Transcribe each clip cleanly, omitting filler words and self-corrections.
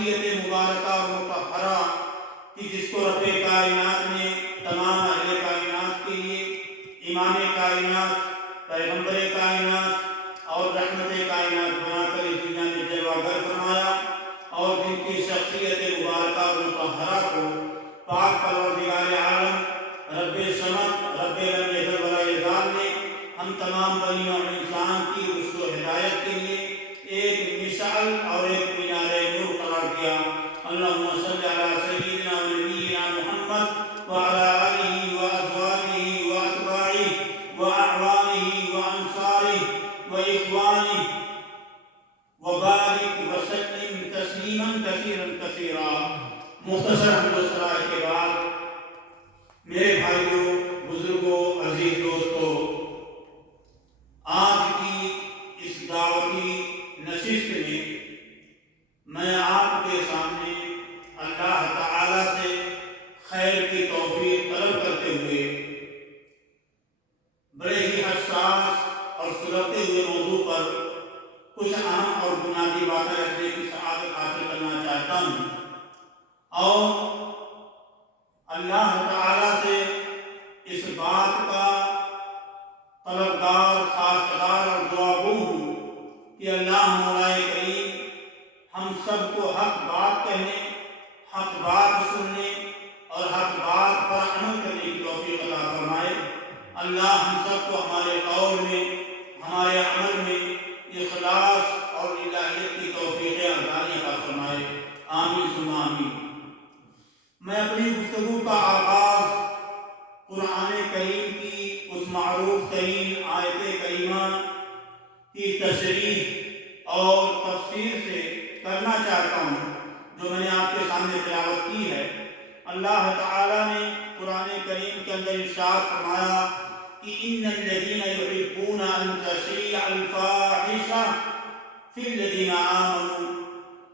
شخصیت مبارکہ اور مطہرہ کہ جس کو رب کائنات نے تمام اہل کائنات کے لیے امام کائنات، پیغمبر کائنات اور رحمت کائنات بنا کر اس دنیا میں جلوہ گر فرمایا، اور جن کی شخصیت مبارکہ اور مطہرہ کو پاک پروردگار عالم رب سمد رب لم یزل ولا یزال نے ہم تمام بنی نوع انسان کی رشد و ہدایت کے لیے ایک مشعل اور ایک مینار نور قرار دیا۔ اللہم صلی علی سیدنا و نبینا محمد وعلی آلہ وازواجہ واتباعہ واعوانہ وانصارہ واخوانہ وبارک وسلم تسلیما کثیرا کثیرا۔ مختصر حمد و ثنا کے بعد میرے بھائیوں، بزرگوں، عزیز دوستوں، آج کی اس دعوتی نشست میں آپ کے سامنے اللہ تعالی سے خیر کی توفیق طلب کرتے ہوئے بڑے ہی حساس اور سلگتے ہوئے موضوع پر کچھ اہم اور بنیادی باتیں رکھنے کی سعادت حاصل کرنا چاہتا ہوں، اور اللہ تعالی سے اس بات کا طلبگار، خواستگار اور دعا گو ہوں کہ اللہ مولا کریم ہم سب کو حق بات کہنے، حق بات سننے اور حق بات پر عمل کرنے کی توفیق عطا فرمائے۔ اللہ ہم سب کو ہمارے قول میں، ہمارے عمل میں اخلاص اور الہیت کی توفیق عطا فرمائے، آمین ثم آمین۔ میں اپنی گفتگو کا آغاز قرآن کریم کی اس معروف ترین آیت کریمہ کی تشریح اور تفسیر سے کرنا چاہتا ہوں جو میں نے آپ کے سامنے تلاوت کی ہے۔ اللہ تعالیٰ نے قرآن کریم کے اندر ارشاد فرمایا کہ ان الذین یحبون ان تشیع الفاحشہ فی الذین آمنوا،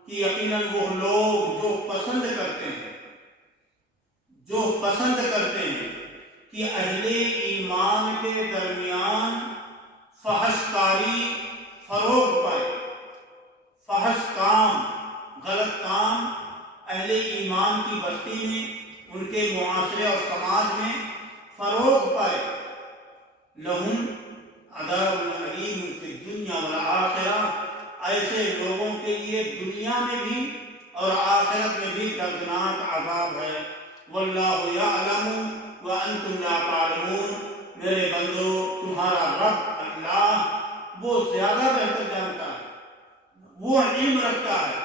کہ یقیناً وہ لوگ جو پسند کرتے ہیں کہ اہل ایمان کے درمیان فحش کاری فروغ پائے، فحش کام، غلط کام اہل ایمان کی بستی میں، ان کے معاشرے اور سماج میں فروغ پائے، لہم عذاب علیم فی الدنیا والآخرہ، ایسے لوگوں کے لیے دنیا میں بھی اور آخرت میں بھی دردناک عذاب ہے۔ واللہ یعلم وانتم لا تعلمون، میرے بندو تمہارا رب اللہ وہ زیادہ بہتر جانتا ہے، وہ علم رکھتا ہے،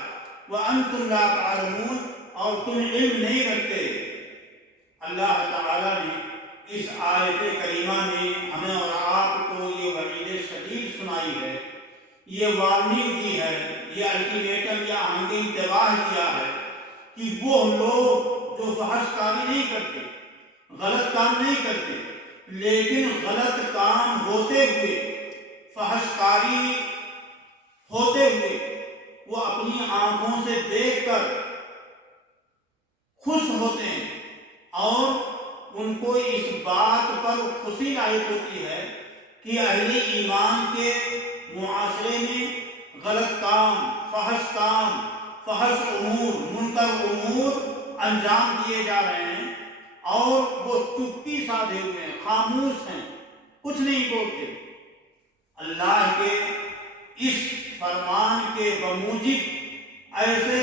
وانتم لا تعلمون، اور تم علم نہیں رکھتے۔ اللہ تعالیٰ نے اس آیت کریمہ میں ہمیں اور آپ کو یہ وعید شدید سنائی ہے، یہ وارننگ دی ہے، یہ الٹیمیٹم یا آہنگ انتباہ کیا ہے کہ وہ لوگ جو فحش کاری نہیں کرتے، غلط کام نہیں کرتے، لیکن غلط کام ہوتے ہوئے، فحش کاری ہوتے ہوئے وہ اپنی آنکھوں سے دیکھ کر خوش ہوتے ہیں، اور ان کو اس بات پر خوشی لاحق ہوتی ہے کہ اہل ایمان کے معاشرے میں غلط کام، فحش امور، منکر امور انجام دیے جا رہے ہیں، اور وہ چپی سادھے ہوئے ہیں، خاموش ہیں، کچھ نہیں بولتے۔ اللہ کے اس فرمان کے بموجب ایسے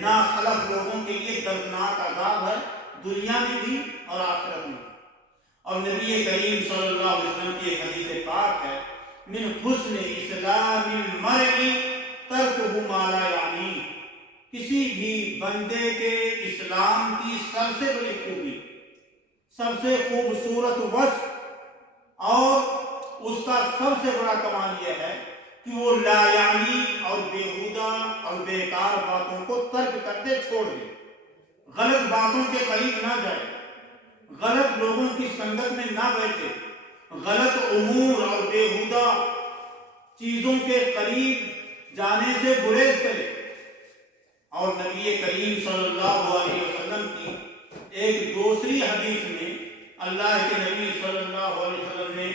ناخلف لوگوں کے لیے دردناک عذاب ہے، دنیا میں بھی اور آخرت میں بھی۔ اور نبی کریم صلی اللہ علیہ وسلم کی ایک حدیث پاک ہے، من حسن اسلام المرء ترکہ ما لا یعنی، کسی بھی بندے کے اسلام کی سب سے بڑی خوبی، سب سے خوبصورت وصف اور اس کا سب سے بڑا کمال یہ ہے کہ وہ لا یعنی اور بیہودہ اور بیکار باتوں کو ترک کر دے، چھوڑ دے، غلط باتوں کے قریب نہ جائے، غلط لوگوں کی سنگت میں نہ بیٹھے، غلط امور اور بیہودہ چیزوں کے قریب جانے سے گریز کرے۔ اور نبی کریم صلی اللہ علیہ وسلم کی ایک دوسری حدیث میں اللہ کے نبی صلی اللہ علیہ وسلم نے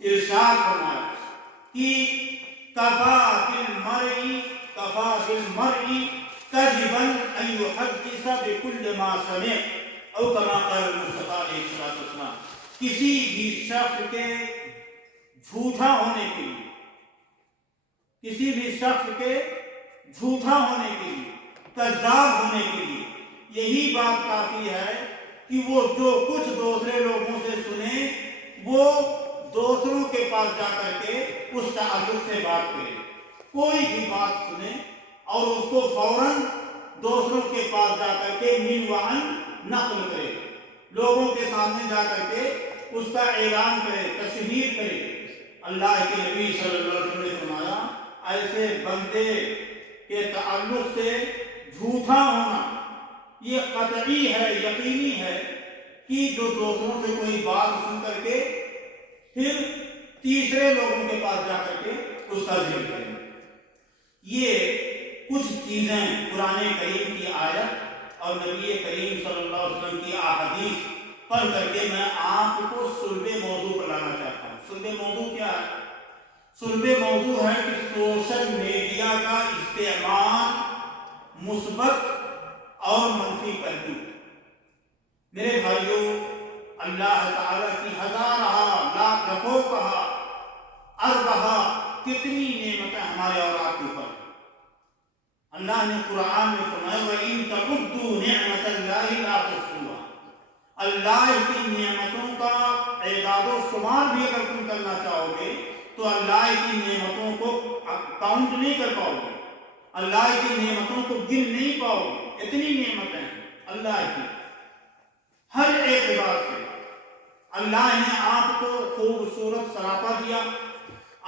ارشاد فرمایا کہ کفا بالمرء کذبا ان یحدث بکل ما سمع او کما قال المصطفیٰ علیہ الصلوۃ والسلام، کسی بھی شخص کے جھوٹا ہونے کے لیے، کسی بھی شخص کے جھوٹا ہونے کے لیے، کذاب ہونے کے لیے یہی بات کافی ہے کہ وہ جو کچھ دوسرے لوگوں سے سنے وہ دوسروں کے پاس جا کر کے اس تعلق سے بات کرے۔ کوئی بھی بات سنے اور اس کو فوراً دوسروں کے پاس جا کر کے من وعن نقل کرے، لوگوں کے سامنے جا کر کے اس کا اعلان کرے، تشہیر کرے۔ اللہ کے نبی صلی اللہ علیہ وسلم نے فرمایا ایسے بندے کے تعلق سے جھوٹا ہونا یہ قطعی ہے، یقینی ہے کہ جو دوسروں سے کوئی بات سن کر کے پھر تیسرے لوگوں کے پاس جا کر کے اس کا ذکر کریں۔ یہ کچھ چیزیں قرآن کریم کی آیت اور نبی کریم صلی اللہ علیہ وسلم کی احادیث پڑھ کر کے میں آپ کو صلب موضوع پر لانا چاہتا ہوں۔ صلب موضوع کیا ہے؟ صلب موضوع ہے کہ سوشل میڈیا کا استعمال مثبت اور منفی پہلو۔ میرے بھائیوں، اللہ تعالیٰ کی ہزارہ لاکھ رکھو کہا اربہا کتنی نعمتیں ہمارے اور آپ کے اوپر۔ اللہ نے قرآن میں فرمایا وَإِن تَعُدُّوا نِعْمَةَ اللَّهِ لَا تُحْصُوهَا، اللہ کی نعمتوں کا اعداد و شمار بھی اگر تم کرنا چاہو گے تو اللہ کی نعمتوں کو کاؤنٹ نہیں کر پاؤ گے، اللہ کی نعمتوں کو گن نہیں پاؤ گے۔ اتنی نعمتیں ہیں اللہ کی ہر اعتبار سے۔ اللہ نے آپ کو خوبصورت سراپا دیا،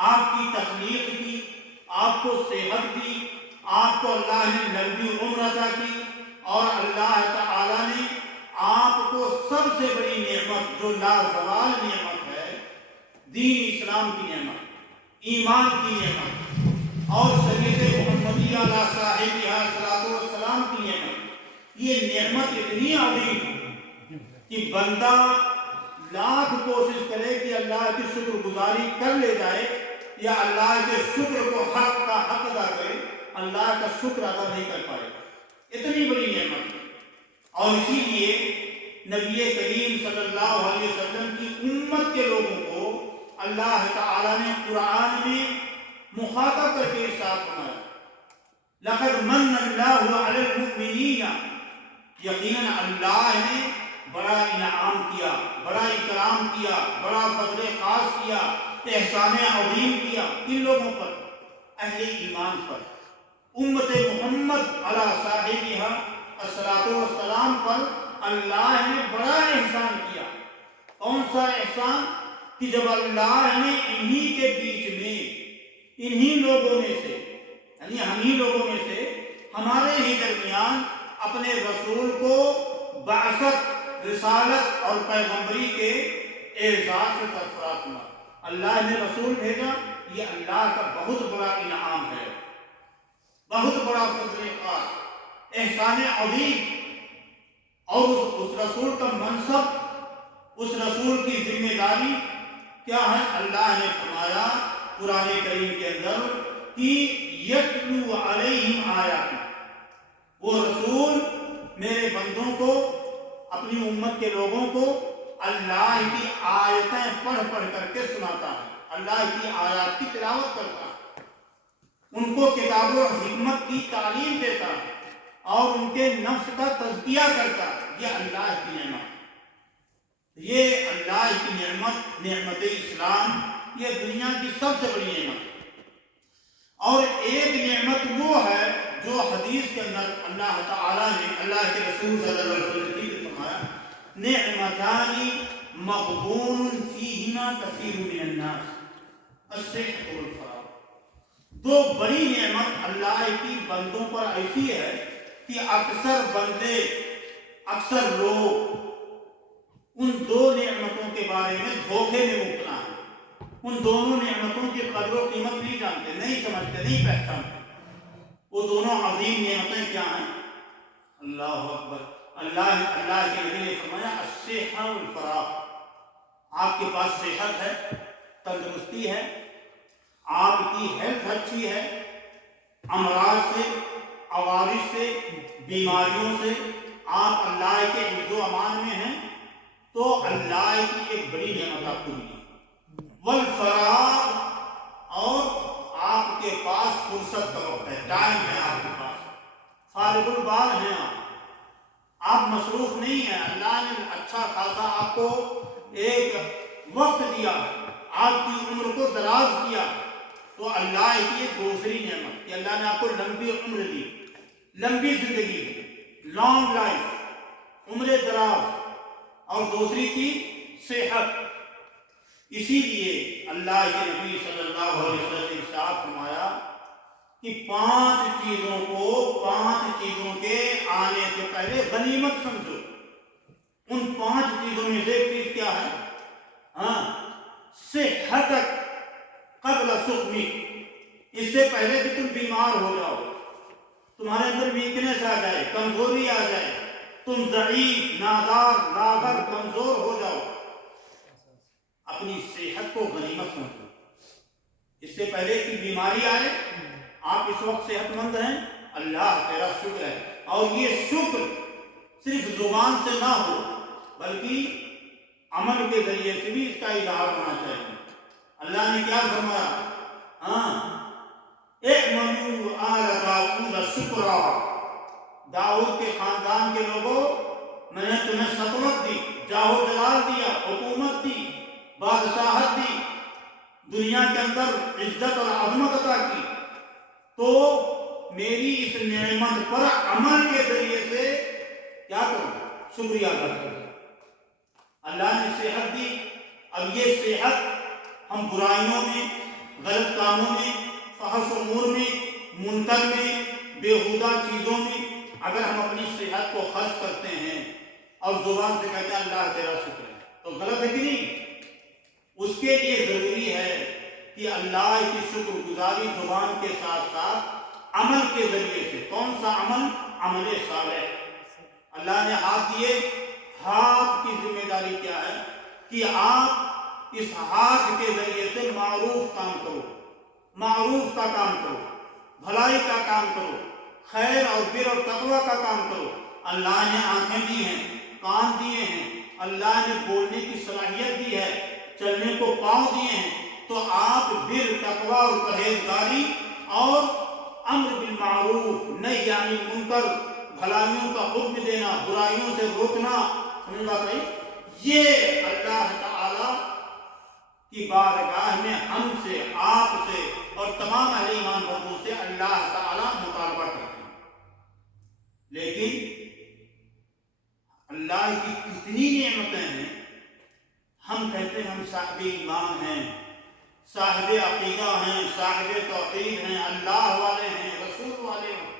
آپ کی تخلیق کی، آپ کو صحت دی، آپ کو اللہ نے لمبی عمر عطا کی، اور اللہ تعالیٰ نے آپ کو سب سے بڑی نعمت جو لازوال نعمت ہے، دین اسلام کی نعمت، ایمان کی نعمت اور شریعت محمدی علیہ صاحبہ صلاۃ والسلام کی نعمت، یہ نعمت اتنی عظیم ہے کہ بندہ لاکھ کوشش کرے کہ اللہ کی شکر گزاری کر لے جائے یا اللہ کے شکر کو حق کا حق ادا کرے، اللہ کا شکر ادا نہیں کر پائے، اتنی بڑی نعمت ہے۔ اور اسی لیے نبی کریم صلی اللہ علیہ وسلم کی امت کے لوگوں کو اللہ تعالیٰ نے قرآن میں مخاطب کر کے ارشاد فرمایا لقد من اللہ علی المؤمنین، یقیناً اللہ نے بڑا انعام کیا، بڑا اکرام کیا، بڑا فضل خاص کیا، احسان عظیم کیا کن لوگوں پر؟ اہل ایمان پر، امت محمد علیہ صاحبہ الصلاۃ والسلام پر اللہ نے بڑا احسان کیا۔ کون سا احسان؟ کہ جب اللہ نے انہی کے بیچ میں، انہی لوگوں میں سے، یعنی ہم ہی لوگوں میں سے ہمارے ہی درمیان اپنے رسول کو بعثت، رسالت اور پیغمبری کے اعزاز سے سرفراز ہوا۔ اللہ نے رسول بھیجا، یہ اللہ کا بہت بڑا انعام ہے، بہت بڑا فضل خاص، احسان عظیم۔ اور اس رسول کا منصب، اس رسول کی ذمہ داری کیا ہے؟ اللہ نے فرمایا قرآن کریم کے اندر کہ یتلو علیہم آیاتی، وہ رسول میرے بندوں کو، اپنی امت کے لوگوں کو اللہ کی آیتیں پڑھ پڑھ کر کے سناتا ہے، اللہ کی آیات کی تلاوت کرتا ہے، ان کو کتاب و حکمت کی تعلیم دیتا ہے اور ان کے نفس کا تزکیہ کرتا ہے۔ یہ اللہ کی نعمت، یہ اللہ کی نعمت، نعمت اسلام، یہ دنیا کی سب سے بڑی نعمت۔ اور ایک نعمت وہ ہے جو حدیث کے اندر اللہ تعالیٰ نے، اللہ کے رسول صلی اللہ علیہ وسلم نے فرمایا نعمتان مغبون فیہما کثیر من الناس الصحۃ والفراغ، دو بڑی نعمت اللہ کی بندوں پر ایسی ہے کہ اکثر بندے، اکثر لوگ ان دو نعمتوں کے بارے میں دھوکے میں مبتلا ہیں، ان دونوں نعمتوں کی قدر و قیمت نہیں جانتے، نہیں سمجھتے، نہیں پہچانتے۔ وہ دونوں عظیم نعمتیں کیا ہیں؟ اللہ اکبر، اللہ کے نبی نے فرمایا الصحۃ والفراغ، آپ کے پاس صحت ہے، تندرستی ہے، آپ کی ہیلتھ اچھی ہے، امراض سے عوارض سے، بیماریوں سے آپ اللہ کے حفظ و امان میں ہیں، تو اللہ کی ایک بڑی نعمت آپ کو ملی۔ والفراغ، اور آپ کے پاس فرصت کا وقت ہے، ٹائم ہے آپ کے پاس، فارغ البال ہیں آپ مصروف نہیں ہیں۔ اللہ نے اچھا خاصا آپ کو ایک وقت دیا، آپ کی عمر کو دراز کیا، تو اللہ کی ایک دوسری نعمت کہ اللہ نے آپ کو لمبی عمر دی، لمبی زندگی، لانگ لائف، عمر دراز، اور دوسری چیز صحت۔ اسی لیے اللہ کے نبی صلی اللہ علیہ وسلم نے ارشاد فرمایا کہ 5 چیزوں کو 5 چیزوں کے آنے سے پہلے غنیمت سمجھو۔ ان 5 چیزوں میں سے ایک چیز کیا ہے؟ صحت قبل سقمک، اس سے پہلے کہ تم بیمار ہو جاؤ، تمہارے اندر ویکنس آ جائے، کمزوری آ جائے، تم ضعیف، نادار، لاغر، کمزور ہو جاؤ، اپنی صحت کو غنیمت سمجھو۔ اس سے پہلے کہ بیماری آئے، آپ اس وقت صحت مند ہیں، اللہ تیرا شکر ہے۔ اور یہ شکر صرف زبان سے نہ ہو، بلکہ عمل کے ذریعے سے بھی اس کا اظہار ہونا چاہیے۔ اللہ نے کیا فرمایا؟ اعملوا آل داؤد شکرا، داؤد کے خاندان کے لوگوں، میں نے تمہیں سطوت دی، جاہ و جلال دیا، حکومت دی، بادشاہت دی، دنیا کے اندر عزت اور عظمت عطا کی، تو میری اس نعمت پر عمل کے ذریعے سے کیا کرو؟ شکریہ ادا کرو۔ اللہ نے صحت دی، اب یہ صحت ہم برائیوں میں، غلط کاموں میں، فحش امور میں، منکر میں، بیہودہ چیزوں میں اگر ہم اپنی صحت کو خرچ کرتے ہیں اور زبان سے کہتے ہیں اللہ تیرا شکر ہے، تو غلط ہے کہ نہیں؟ اس کے لیے ضروری ہے کہ اللہ کی شکر گزاری زبان کے ساتھ ساتھ عمل کے ذریعے سے۔ کون سا عمل؟ عمل صالح۔ اللہ نے ہاتھ دیے، ہاتھ کی ذمہ داری کیا ہے کہ آپ اس ہاتھ کے ذریعے سے معروف کام کرو، معروف کا کام کرو، بھلائی کا کام کرو، خیر اور بر اور تقوی کا کام کرو۔ اللہ نے آنکھیں دی ہیں، کان دیے ہیں، اللہ نے بولنے کی صلاحیت دی ہے، چلنے کو پاؤں دیے ہیں، تو آپ بر، تقوی اور پرہیزگاری اور امر بالمعروف، نہی عن المنکر، بھلائیوں کا حکم دینا، برائیوں سے روکنا، سمجھ بات نہیں؟ یہ اللہ تعالی کی بارگاہ میں ہم سے، آپ سے اور تمام اہل ایمان بندوں سے اللہ تعالی مطالبہ کرتے ہیں۔ لیکن اللہ کی کتنی نعمتیں ہیں، ہم کہتے ہیں ہم صاحب ایمان ہیں، صاحب عقیدہ ہیں، صاحب توحید ہیں، اللہ والے ہیں، رسول والے ہیں۔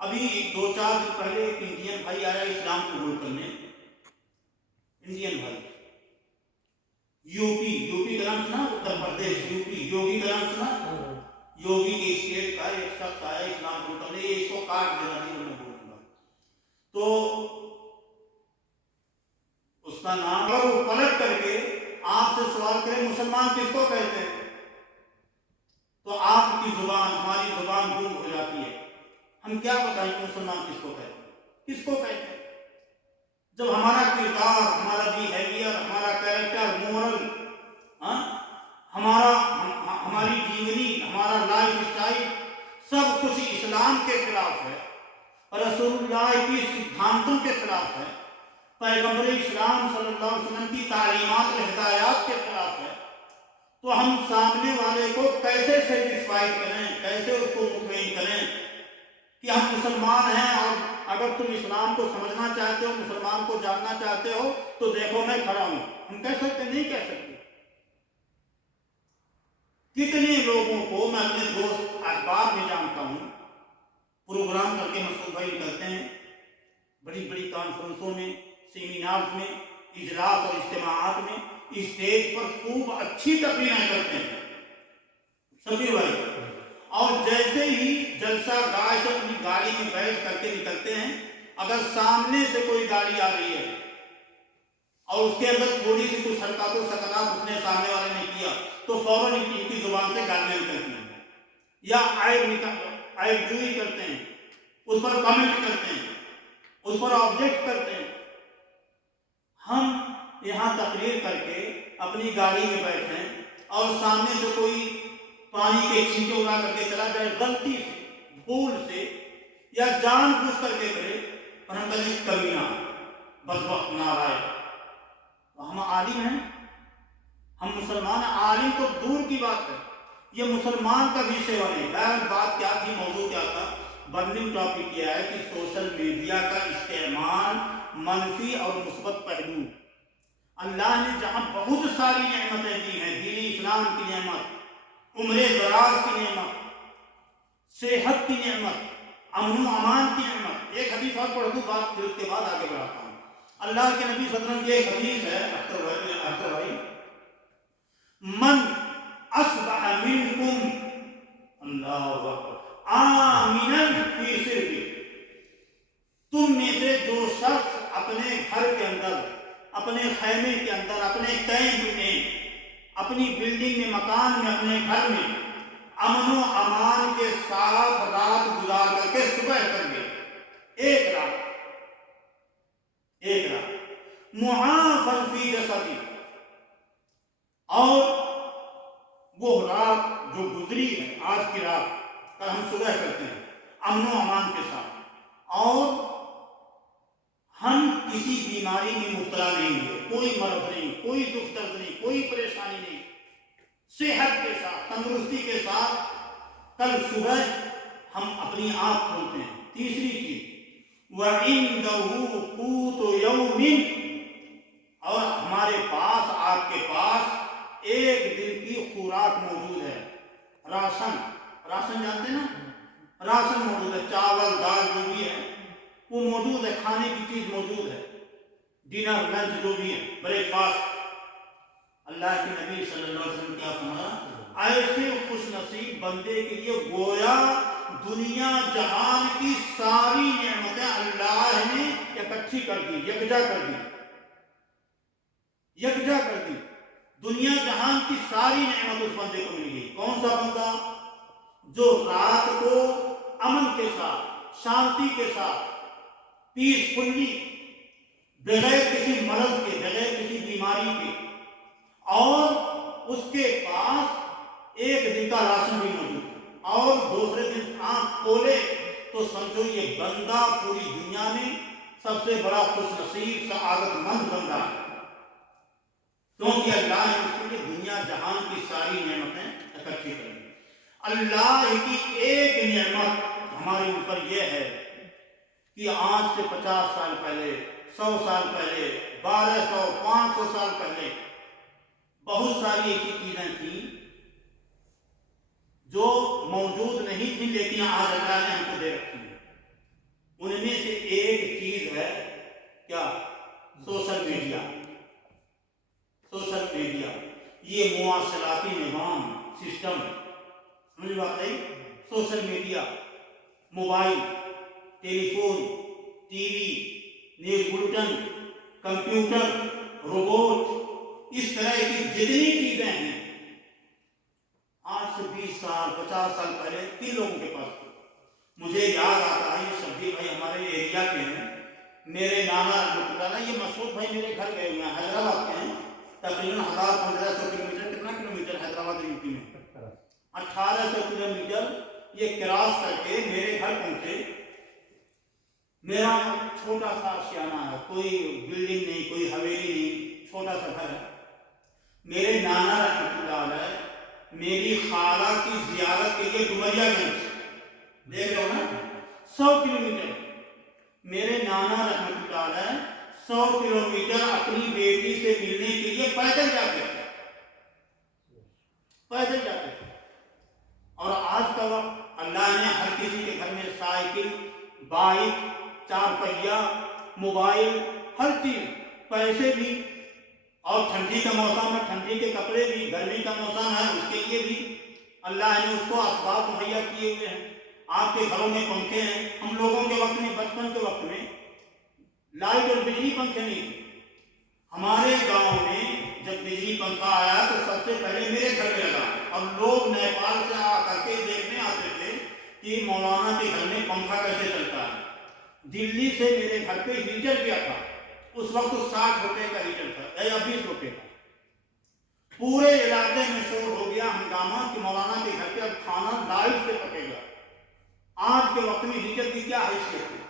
ابھی 2-4 دن پہلے ایک انڈین بھائی آیا اسلام قبول کرنے، انڈین بھائی، یوپی کا نام سنا؟ اتر پردیش، یوپی، یوگی کا نام سنا؟ یوگی کے اسٹیٹ کا ایک شخص آیا اسلام قبول کرنے، یہ اس کو کاٹ دینا نہیں میں بولوں گا، تو اس کا نام، اگر وہ پلٹ کر کے آپ سے سوال کرے مسلمان کس کو کہتے ہیں، تو آپ کی زبان، ہماری زبان گم ہو جاتی ہے۔ ہم کیا بتائیں کہ مسلمان کس کو کہتے ہیں، کس کو کہتے ہیں، جب ہمارا کردار، ہمارا بیہیویئر، ہمارا کیریکٹر، مورل، ہماری جیونی، ہمارا لائف اسٹائل سب کچھ اسلام کے خلاف ہے، رسول اللہ کی سدھانتوں کے خلاف ہے، پیغمبر اسلام صلی اللہ علیہ وسلم کی تعلیمات اور ہدایات کے خلاف ہے، تو ہم سامنے والے کو کیسے سیٹسفائی کریں، کیسے اس کو مطمئن کریں کہ ہم مسلمان ہیں، اور اگر تم اسلام کو سمجھنا چاہتے ہو، مسلمان کو جاننا چاہتے ہو، تو دیکھو میں کھڑا ہوں۔ ہم کہہ سکتے نہیں کہہ سکتے؟ کتنے لوگوں کو میں اپنے دوست احباب میں جانتا ہوں، پروگرام کر کے مسعود بھائی نکلتے ہیں، بڑی بڑی کانفرنسوں میں، سیمینارز میں، اجلاس اور اجتماعات میں، اسٹیج پر خوب اچھی تقریریں کرتے ہیں سبھی بھائی، اور جیسے ہی جلسہ گاہ سے اپنی گاڑی میں بیٹھ کر کے نکلتے ہیں، اگر سامنے سے کوئی گاڑی آ رہی ہے اور اس کے اندر تھوڑی سی کچھ حرکات و سکنات اس نے سامنے والے نے کیا، تو فوراً ان کی زبان سے گالیاں نکلتی ہیں یا عیب جوئی کرتے ہیں اس پر کمنٹ کرتے ہیں، اس پر آبجیکٹ کرتے ہیں۔ ہم یہاں تقریر کر کے اپنی گاڑی میں بیٹھیں اور سامنے سے کوئی پانی کے چھینٹے اڑا کر کے چلا جائے، غلطی سے، بھول سے یا جان بوجھ کر کے کرے، اور ہم کہیں کمینہ، بدبخت، نالائق۔ ہم عالم ہیں، ہم مسلمان ہیں، عالم تو دور کی بات ہے، یہ مسلمان کا بھی سیوا نہیں۔ بہرحال بات کیا تھی، موضوع کیا تھا؟ برننگ ٹاپک یہ ہے کہ سوشل میڈیا کا استعمال، منفی اور مثبت پہلو۔ اللہ نے جہاں بہت ساری نعمتیں دی ہیں، دین اسلام کی نعمت، عمر دراز کی نعمت، صحت کی نعمت، امن و امان کی نعمت۔ ایک حدیث اور پڑھ دوں بات، پھر اس کے بعد آگے بڑھاتا ہوں۔ اللہ کے نبی صلی اللہ علیہ وسلم کی ایک حدیث ہے، اختر بھائی، من اصبح منکم، اللہ اکبر، آمنا فی سربی، تم میں سے جو شخص اپنے گھر کے اندر، اپنے خیمے کے اندر، اپنے کیمپ میں، اپنی بلڈنگ میں، مکان میں، اپنے گھر میں امن و امان کے ساتھ رات گزار کر کے صبح کر گئے، ایک رات معافا فی جسدی، اور وہ رات جو گزری ہے، آج کی رات، کل ہم صبح کرتے ہیں امن و امان کے ساتھ، اور ہم کسی بیماری میں مبتلا نہیں ہوئے، کوئی مرض نہیں، کوئی دکھ درد نہیں، کوئی پریشانی نہیں، صحت کے ساتھ، تندرستی کے ساتھ کل صبح ہم اپنی آنکھ کھولتے ہیں۔ تیسری چیز، وَعِنْدَهُ قُوتُ يَوْمٍ، اور ہمارے پاس، آپ کے پاس ایک دن کی خوراک موجود ہے، راشن جانتے ہیں نا، راشن موجود ہے، چاول دال جو بھی ہے وہ موجود ہے، کھانے کی چیز موجود ہے، ڈنر لنچ جو بھی ہے، بریک فاسٹ۔ اللہ کے نبی صلی اللہ علیہ وسلم کیا فرمایا؟ ایسے خوش نصیب بندے کے لیے گویا دنیا جہان کی ساری نعمتیں اللہ نے اکٹھی کر دی، یکجا کر دی، دنیا جہان کی ساری نعمت اس بندے کو مل گئی۔ کون سا بندہ؟ جو رات کو امن کے ساتھ، شانتی کے ساتھ، پیسفلی، بغیر کسی مرض کے، بغیر کسی بیماری کے، اور اس کے پاس ایک دن کا راشن بھی موجود ہے، اور دوسرے دن آنکھ کھولے تو سمجھو یہ بندہ پوری دنیا میں سب سے بڑا خوش نصیب، سعادت مند بندہ ہے، کیونکہ اللہ نے اس کے لیے دنیا جہان کی ساری نعمتیں اکٹھی کر دی۔ اللہ کی ایک نعمت ہمارے اوپر یہ ہے کہ آج سے 50 سال پہلے، 100 سال پہلے، 1200، 500 سال پہلے بہت ساری ایسی چیزیں تھیں جو موجود نہیں تھی، لیکن آج اللہ نے ہم کو دے رکھی ہیں۔ ان میں سے ایک چیز ہے کیا؟ Social media. یہ مواصلاتی نظام، سسٹم، سمجھ بات ہے؟ Social media, mobile, telephone, TV, news bulletin, computer, robot, اس طرح کی جتنی چیزیں ہیں، آج سے 20 سال 50 سال پہلے کن لوگوں کے پاس تھی؟ مجھے یاد آتا ہے، یہ شبیر بھائی ہمارے ایریا کے ہیں، میرے نانا رحمۃ اللہ علیہ، یہ مسعود بھائی میرے گھر گئے ہوئے ہیں، حیدرآباد کے ہیں، تقریباً 1500 کلومیٹر، کتنا کلومیٹر حیدرآباد یوپی میں؟ 1800 کلومیٹر یہ کراس کر کے میرے گھر پہنچے۔ میرا چھوٹا سا آشیانہ ہے، کوئی بلڈنگ نہیں، کوئی حویلی نہیں، چھوٹا سا گھر ہے۔ میرے نانا رحمۃ اللہ علیہ میری خالہ کی زیارت کے لیے ڈومریا گنج، دیکھ رہے ہو نا، 100 کلومیٹر، میرے نانا رحمۃ اللہ علیہ 100 کلومیٹر اپنی بیٹی سے ملنے کے لیے پیدل جاتے تھے، اور آج کا وقت اللہ نے ہر کسی کے گھر میں سائیکل، بائک، 4 پہیا، موبائل، ہر چیز، پیسے بھی، اور ٹھنڈی کا موسم ہے، ٹھنڈی کے کپڑے بھی، گرمی کا موسم ہے اس کے لیے بھی اللہ نے اس کو اسباب مہیا کیے ہوئے ہیں۔ آپ کے گھروں میں پنکھے ہیں، ہم لوگوں کے وقت میں، بچپن کے وقت میں لائٹ اور بجلی پنکھے نہیں تھے۔ ہمارے گاؤں میں جب بجلی پنکھا آیا تو سب سے پہلے میرے گھر میں لگا، اور لوگ نیپال سے آ کر کے دیکھنے آتے تھے کہ مولانا کے گھر میں پنکھا کیسے چلتا ہے۔ دلی سے میرے گھر پہ ہیٹر گیا تھا، اس وقت 60 روپے کا ہیٹر تھا یا 20 روپے کا. پورے علاقے میں شور ہو گیا، ہنگامہ کہ مولانا کے گھر پہ اب کھانا لائٹ سے پکے گا. آج کے وقت میں ہیٹر کی کیا حیثیت ہے،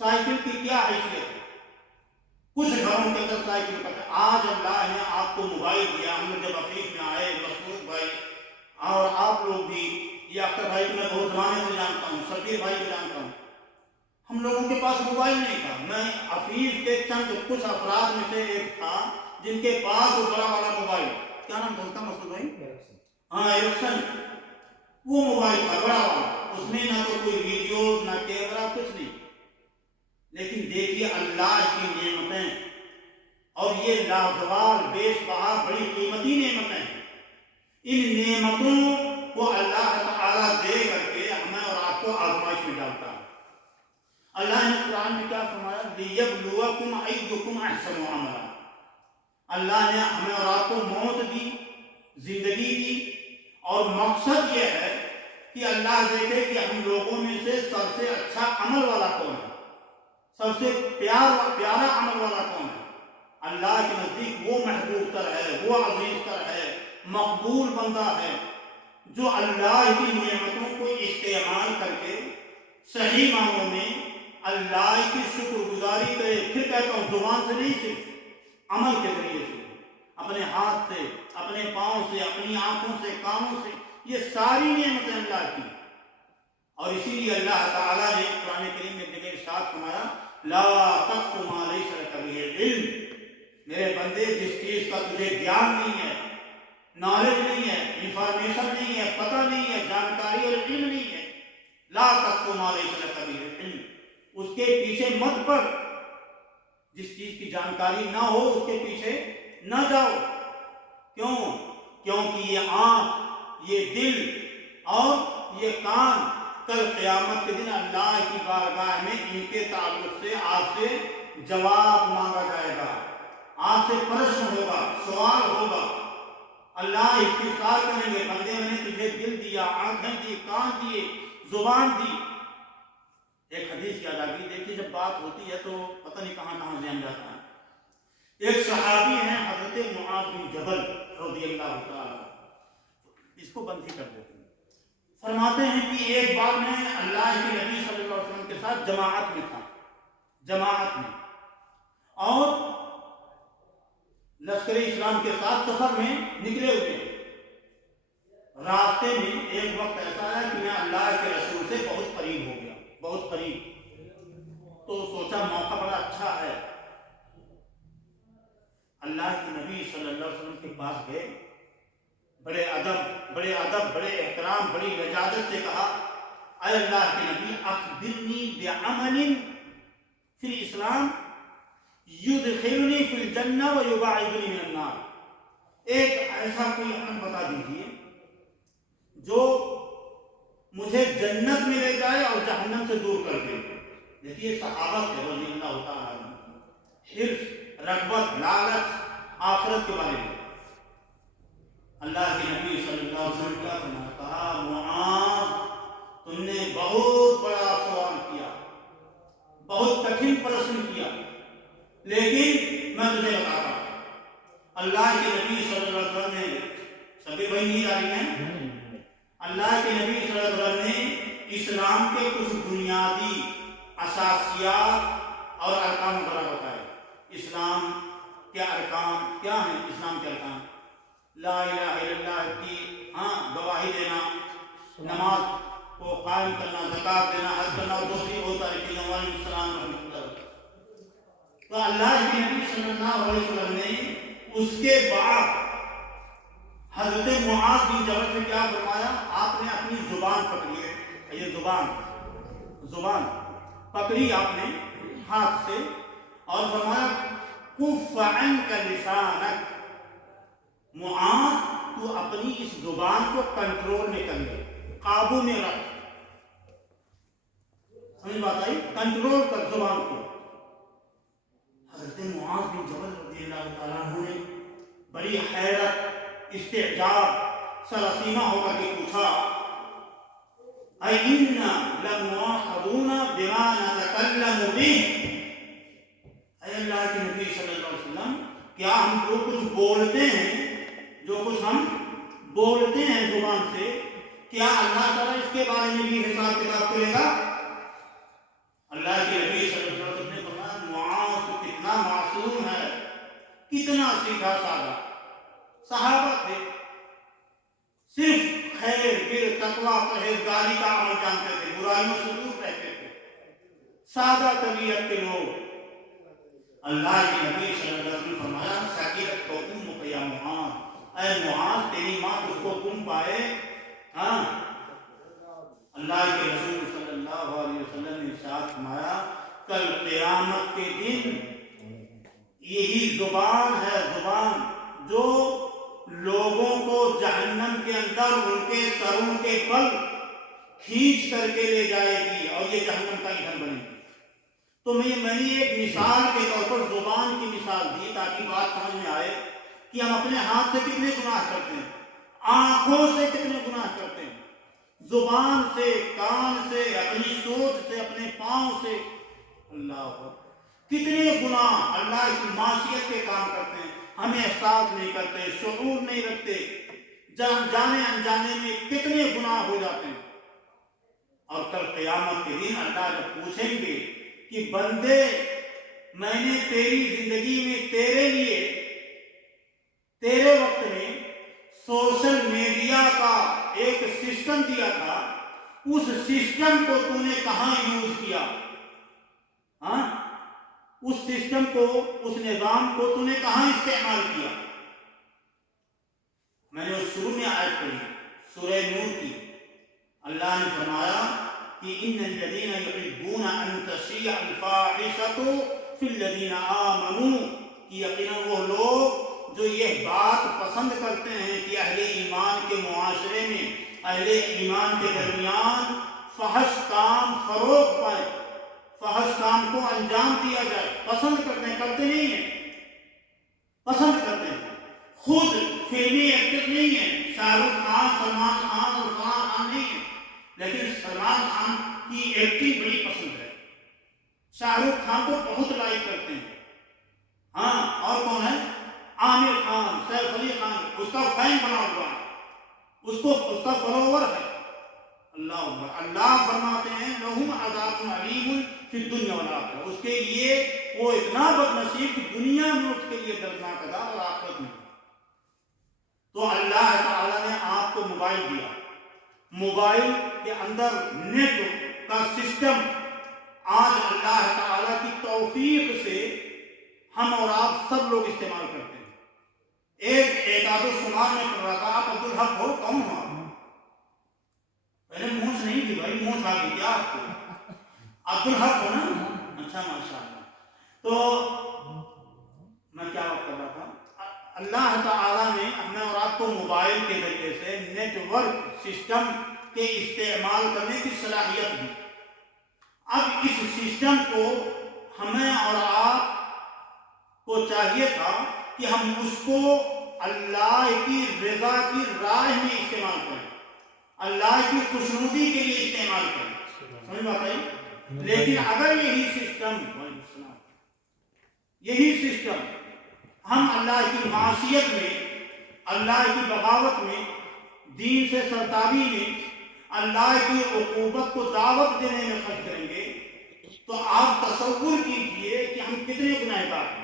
سائیکل کی کیا حیثیت ہے؟ کچھ گھروں کے اندر سائیکل کا. آج اللہ نے آپ کو موبائل دیا. ہم لوگ جب افیق میں آئے، مسعود بھائی اور آپ لوگ بھی، یہ اختر بھائی کو میں بہت زمانے سے جانتا ہوں، شبیر بھائی کو جانتا ہوں، ہم لوگوں کے پاس موبائل نہیں تھا. میں حفیظ کے چند کچھ افراد میں سے ایک تھا جن کے پاس وہ بڑا والا موبائل، کیا نام تھا اس کا مسعود بھائی؟ ہاں، ایرکسن. وہ موبائل تھا بڑا والا، اس میں نہ تو کوئی ویڈیوز نہ کیمرہ، کچھ نہیں. لیکن دیکھیے اللہ کی نعمتیں، اور یہ لازوال بیش بہا بڑی قیمتی نعمتیں ہیں. ان نعمتوں کو اللہ تعالیٰ دے کر کے ہمیں اور آپ کو آزمائش میں ڈالتا ہے. اللہ نے قرآن میں کیا فرمایا؟ لِيَبْلُوَكُمْ أَيُّكُمْ أَحْسَنُ عَمَلًا. اللہ نے ہمیں اور آپ کو موت دی، زندگی دی، اور مقصد یہ ہے کہ اللہ دیکھے کہ ہم لوگوں میں سے سب سے اچھا عمل والا کون ہے، سب سے پیارا عمل والا کون ہے. اللہ کے نزدیک وہ محبوب تر ہے، وہ عزیز تر ہے، مقبول بندہ ہے جو اللہ کی نعمتوں کو استعمال کر کے صحیح معنوں میں اللہ کی شکر گزاری کرے. پھر کہتا ہوں زبان سے نہیں، صرف عمل کے ذریعے سے، اپنے ہاتھ سے، اپنے پاؤں سے، اپنی آنکھوں سے، کانوں سے. یہ ساری نعمتیں اللہ کی. اور اسی لیے اللہ تعالیٰ نے قرآن کریم میں جگہ ارشاد فرمایا، لا تقف ما لیس لک بہ علم. میرے بندے، جس چیز کا تجھے گیان نہیں ہے، نالج نہیں ہے، انفارمیشن نہیں ہے، پتہ نہیں ہے، جانکاری اور علم نہیں ہے، لا تقف ما لیس لک بہ علم، اس کے پیچھے مت پڑ. جس چیز کی جانکاری نہ ہو اس کے پیچھے نہ جاؤ. کیوں؟ کیونکہ یہ آنکھ، یہ دل اور یہ کان کل قیامت کے دن اللہ کی بارگاہ میں ان کے تعلق سے آپ سے جواب مانگا جائے گا، آپ سے پرشن ہوگا، سوال ہوگا. اللہ استفسار کریں گے، بندے میں نے تجھے دل دیا، آنکھیں دی، کان دیے، زبان دی. ایک حدیث یاد آ گئی. دیکھیے جب بات ہوتی ہے تو پتہ نہیں کہاں کہاں ذہن جاتا ہے. ایک صحابی ہیں حضرت معاذ بن جبل رضی اللہ تعالیٰ، اس کو بند ہی کر دیتے ہیں. فرماتے ہیں کہ ایک بار میں اللہ کے نبی صلی اللہ علیہ وسلم کے ساتھ جماعت میں تھا، جماعت میں، اور لشکر اسلام کے ساتھ سفر میں نکلے ہوئے. راستے میں ایک وقت ایسا ہے کہ میں اللہ کے رسول سے بہت قریب ہو گیا، بہت قریب. تو سوچا موقع بڑا اچھا ہے. اللہ کے نبی صلی اللہ علیہ وسلم کے پاس گئے، بڑے ادب، بڑے احترام، بڑی لجاجت سے کہا، اے اللہ کے نبی، اخبرنی بعمل فی الاسلام یدخلنی فی الجنہ ویباعدنی من النار. ایک ایسا کوئی عمل بتا دیجیے جو مجھے جنت میں لے جائے اور جہنم سے دور کر دے. دیکھیے صحابہ کے رضی اللہ تعالیٰ عنہ، حرص، رغبت، لالچ آخرت کے بارے میں. اللہ کے نبی صلی اللہ علیہ وسلم کیا فرمایا؟ کہا، معاذ، تم نے بہت بڑا سوال کیا، بہت کٹھن پرشن کیا، لیکن میں تجھے بتاتا ہوں. اللہ کے نبی صلی اللہ علیہ وسلم نے، سبھی بھائی نہیں آ رہی ہیں، اللہ کے نبی صلی اللہ علیہ وسلم نے اسلام کے کچھ بنیادی اساسیات اور ارکان وغیرہ بتائے. اسلام کے ارکان کیا ہیں؟ اسلام کے ارکان لا الہ الا اللہ کی گواہی دینا، نماز کو قائم کرنا، زکوٰۃ دینا، حج کرنا، اور دوسری بہت ساری چیزیں. علیہ السلام رحمۃ اللہ. تو اللہ کے نبی صلی اللہ علیہ وسلم نے اس کے بعد حضرت معاذ بن جبل سے کیا فرمایا؟ آپ نے اپنی زبان پکڑی ہے. یہ زبان پکڑی آپ نے ہاتھ سے، اور فرمایا، کف عنک لسانک. معاذ، تو اپنی اس زبان کو کنٹرول میں کر لے، قابو میں رکھ. سمجھ بات آئی؟ کنٹرول کر زبان کو. حضرت معاذ بن جبل رضی اللہ تعالیٰ عنہ نے بڑی حیرت، استعجاب، سراسیمہ ہو کر کے پوچھا، اَإِنَّا لَمُؤَاخَذُونَ بِمَا نَتَكَلَّمُ بِهِ، اے اللہ کے نبی صلی اللہ علیہ وسلم، کیا ہم جو کچھ بولتے ہیں، جو کچھ ہم بولتے ہیں زبان سے، کیا اللہ تعالیٰ اس کے بارے میں بھی حساب کتاب کرے گا؟ اللہ کے نبی صلی اللہ علیہ وسلم نے فرمایا معاذ تو کتنا معصوم ہے، کتنا سیدھا سادہ صحابہ تھے، صرف خیر بر تقوی پرہیزگاری کا عمل جانتے تھے، برائیوں سے دور رہتے تھے، سادہ طبیعت کے لوگ۔ اللہ کے نبی صلی اللہ علیہ وسلم فرمایا سکیرت کو امک یا معاذ، اے معاذ تیری ماں تجھ کو کم پائے۔ ہاں، اللہ کے رسول صلی اللہ علیہ وسلم نے ارشاد فرمایا کل قیامت کے دن یہی زبان ہے، زبان جو لوگوں کو جہنم کے اندر ان کے سروں کے بل کھینچ کر کے لے جائے گی اور یہ جہنم کا ایندھن بنے گی۔ تو میں نے ایک مثال کے طور پر زبان کی مثال دی تاکہ بات سمجھ میں آئے کہ ہم اپنے ہاتھ سے کتنے گناہ کرتے ہیں، آنکھوں سے کتنے گناہ کرتے ہیں، زبان سے، کان سے، اپنی سوچ سے، اپنے پاؤں سے، اللہ کتنے گناہ اللہ کی معصیت کے کام کرتے ہیں، ہمیں احساس نہیں کرتے، شعور نہیں رکھتے، جانے انجانے میں کتنے گناہ ہو جاتے ہیں۔ اور کل قیامت کے دن اللہ جب پوچھیں گے کہ بندے میں نے تیری زندگی میں تیرے لیے تیرے وقت میں سوشل میڈیا کا ایک سسٹم دیا تھا، اس سسٹم کو تو نے کہاں یوز کیا؟ ہاں، اس سسٹم کو، اس نظام کو تو نے کہاں استعمال کیا؟ میں نے اس شروع میں آیت پڑھی سورہ نور کی، اللہ نے فرمایا کہ ان الذین یحبون ان تشیع الفاحشۃ فی الذین آمنوا، کہ یقیناً وہ لوگ جو یہ بات پسند کرتے ہیں کہ اہل ایمان کے معاشرے میں، اہل ایمان کے درمیان فحش کام فروغ پائے، فحش کام کو انجام دیا جائے، پسند کرتے ہیں، کرتے نہیں ہیں، پسند کرتے ہیں۔ خود فلمی ایکٹر نہیں ہے، شاہ رخ خان، سلمان خان اور فلاں خان نہیں ہے، لیکن سلمان خان کی ایکٹنگ بڑی پسند ہے، شاہ رخ خان کو بہت لائک کرتے ہیں۔ ہاں، اور کون ہے؟ عامر خان، سیف علی خان، اس کا فین بنا ہوا ہے، اس کا فالوور ہے۔ اللہ اکبر، اللہ فرماتے ہیں لہم عذاب علیم فی الدنیا والآخرہ، اس کے لیے وہ اتنا بد نصیب کہ دنیا میں اس کے لیے دردناک عذاب اور آخرت میں۔ تو اللہ تعالیٰ نے آپ کو موبائل دیا، موبائل کے اندر نیٹ کا سسٹم آج اللہ تعالیٰ کی توفیق سے ہم اور آپ سب لوگ استعمال کرتے ہیں۔ ایک اعداد و شمار میں پڑھ رہا تھا، آپ عبدالحق ہو؟ کون ہو آپ؟ پہلے مونچھ نہیں تھی بھائی، مونچھ آ گئی کیا آپ کو؟ عبدالحق ہو نا؟ اچھا، ماشاء اللہ۔ تو میں کیا بات کر رہا تھا؟ اللہ تعالیٰ نے ہمیں اور آپ کو موبائل کے ذریعے سے نیٹ ورک سسٹم کے استعمال کرنے کی صلاحیت دی۔ اب اس سسٹم کو ہمیں اور آپ کو چاہیے تھا کہ ہم اس کو اللہ کی رضا کی راہ میں استعمال کریں، اللہ کی خوشنودی کے لیے استعمال کریں، سمجھ بات آئی؟ لیکن اگر یہی سسٹم ہم اللہ کی معصیت میں، اللہ کی بغاوت میں، دین سے سرتابی میں، اللہ کی عقوبت کو دعوت دینے میں خرچ کریں گے تو آپ تصور کیجئے کہ ہم کتنے گنہگار ہیں۔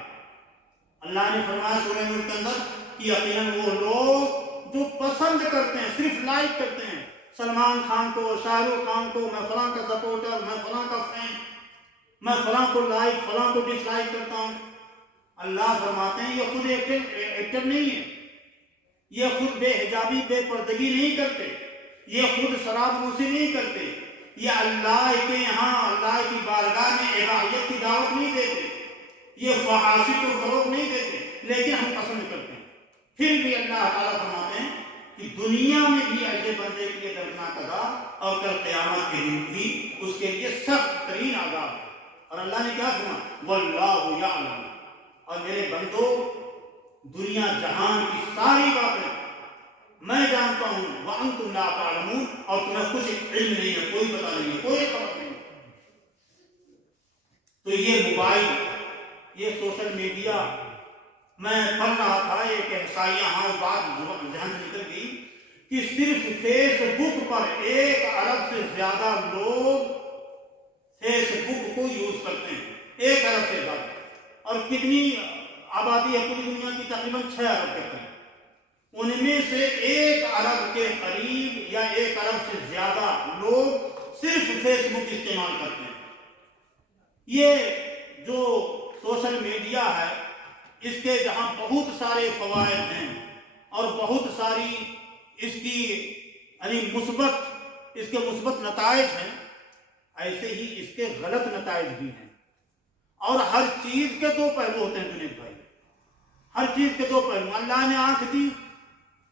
اللہ نے فرمایا سورہ نور کے اندر کہ یقیناً وہ لوگ جو پسند کرتے ہیں، صرف لائک کرتے ہیں سلمان خان کو، شاہ رخ خان کو، میں فلاں کا سپورٹر، میں فلاں کا فین، میں فلاں کو لائک، فلاں کو ڈس لائک کرتا ہوں۔ اللہ فرماتے ہیں یہ خود ایکٹر نہیں ہے، یہ خود بے حجابی، بے پردگی نہیں کرتے، یہ خود شراب نوشی نہیں کرتے، یہ اللہ کے یہاں، اللہ کی بارگاہ میں الہیت کی دعوت نہیں دیتے، یہ فحاشی کو فروغ نہیں دیتے، لیکن ہم پسند کرتے ہیں۔ پھر بھی اللہ تعالیٰ فرماتے ہیں کہ دنیا میں بھی ایسے بندے کے لیے دردناک عذاب اور کل قیامت کے دن بھی اس کے لیے سخت ترین عذاب ہے۔ اور اللہ نے کیا فرمایا؟ واللہ یعلم، اور میرے بندو دنیا جہان کی ساری باتیں میں جانتا ہوں وانتم لا تعلمون، اور تمہیں کچھ علم نہیں ہے، کوئی پتہ نہیں ہے، کوئی خبر نہیں ہے۔ تو یہ موبائل، یہ سوشل میڈیا، میں پڑھ رہا تھا ایک احصائیہ، ہاں بات ذہن سے نکل گئی کہ صرف فیس بک پر 1 ارب سے زیادہ لوگ فیس بک کو یوز کرتے ہیں، 1 ارب سے زیادہ۔ اور کتنی آبادی ہے پوری دنیا کی؟ تقریباً 6 ارب کے قریب۔ ان میں سے 1 ارب کے قریب یا 1 ارب سے زیادہ لوگ صرف فیس بک استعمال کرتے ہیں۔ یہ جو سوشل میڈیا ہے، اس کے جہاں بہت سارے فوائد ہیں اور بہت ساری اس کی یعنی اس کے مثبت نتائج ہیں، ایسے ہی اس کے غلط نتائج بھی ہیں۔ اور ہر چیز کے 2 پہلو ہوتے ہیں جنید بھائی، ہر چیز کے 2 پہلو۔ اللہ نے آنکھ دی،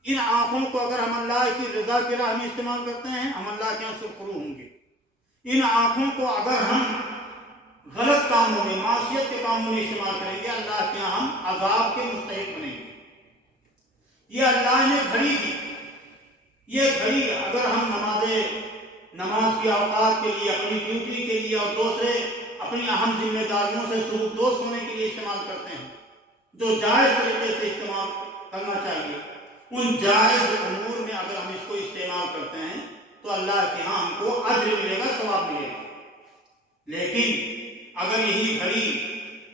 ان آنکھوں کو اگر ہم اللہ کی رضا کی راہ میں استعمال کرتے ہیں، ہم اللہ کے یہاں سرخرو ہوں گے۔ ان آنکھوں کو اگر ہم غلط کاموں میں، معصیت کے کاموں میں استعمال کریں گے، اللہ کے یہاں ہم عذاب کے مستحق بنیں گے۔ یہ اللہ نے گھڑی دی، یہ گھڑی اگر ہم نماز کی اوقات کے لیے، اپنی ڈیوٹی کے لیے اور دوسرے اپنی اہم ذمہ داریوں سے سلوک ہونے کے لیے استعمال کرتے ہیں، جو جائز طریقے سے استعمال کرنا چاہیے، ان جائز امور میں اگر ہم اس کو استعمال کرتے ہیں تو اللہ کے ہاں ہم کو اجر ملے گا، ثواب ملے گا۔ لیکن اگر یہی گھڑی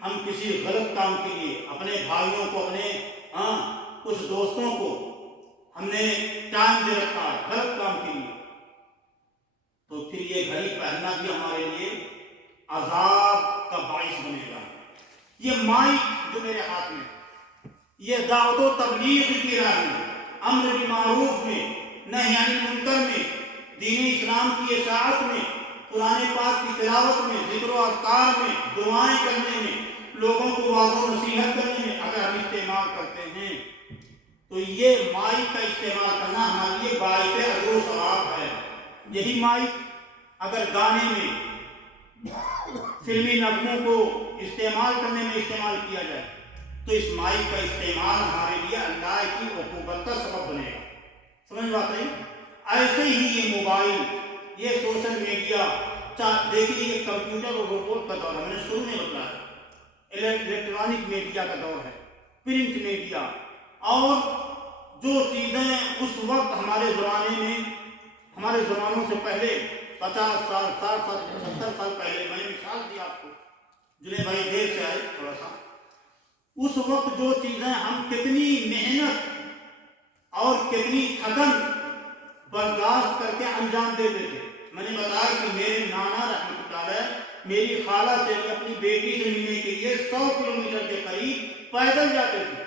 ہم کسی غلط کام کے لیے، اپنے بھائیوں کو، اپنے کچھ دوستوں کو ہم نے ٹائم دے رکھا غلط کام کے لیے، تو پھر یہ گھڑی پہننا بھی ہمارے لیے عذاب کا باعث بنے گا۔ یہ مائک جو میرے ہاتھ میں، یہ دعوت و تبلیغ کی راہ میں، امر بالمعروف میں، نہی عن المنکر میں، دین اسلام کی اشاعت میں، قرآن پاک کی تلاوت میں، ذکر و اذکار میں، دعائیں کرنے میں، لوگوں کو واعظ و نصیحت کرنے میں اگر ہم استعمال کرتے ہیں تو یہ مائک کا استعمال کرنا ہمارے لیے باعث اجر و ثواب ہے۔ یہی مائک اگر گانے میں، فلمی نغموں کو استعمال کرنے میں استعمال کیا جائے تو اس مائک کا استعمال ہمارے لیے اللہ کی عقوبت کا سبب بنے گا۔ سمجھ بات ہے؟ ایسے ہی یہ موبائل، یہ سوشل میڈیا، دیکھیے یہ کمپیوٹر اور روبوٹ کا دور ہے، میں نے شروع میں بتایا، الیکٹرانک میڈیا کا دور ہے، پرنٹ میڈیا، اور جو چیزیں اس وقت ہمارے زمانے میں، ہمارے زمانوں سے پہلے 50 سال، 60 سال، 70 سال پہلے، میں نے مثال دی آپ کو، جنہیں بھائی دیر سے آئے تھوڑا سا، اس وقت جو چیزیں ہم کتنی محنت اور کتنی تھکن برداشت کر کے انجام دیتے تھے۔ میں نے بتایا کہ میرے نانا رحمۃ اللہ علیہ میری خالہ سے اپنی بیٹی سے ملنے کے لیے 100 کلومیٹر کے قریب پیدل جاتے تھے۔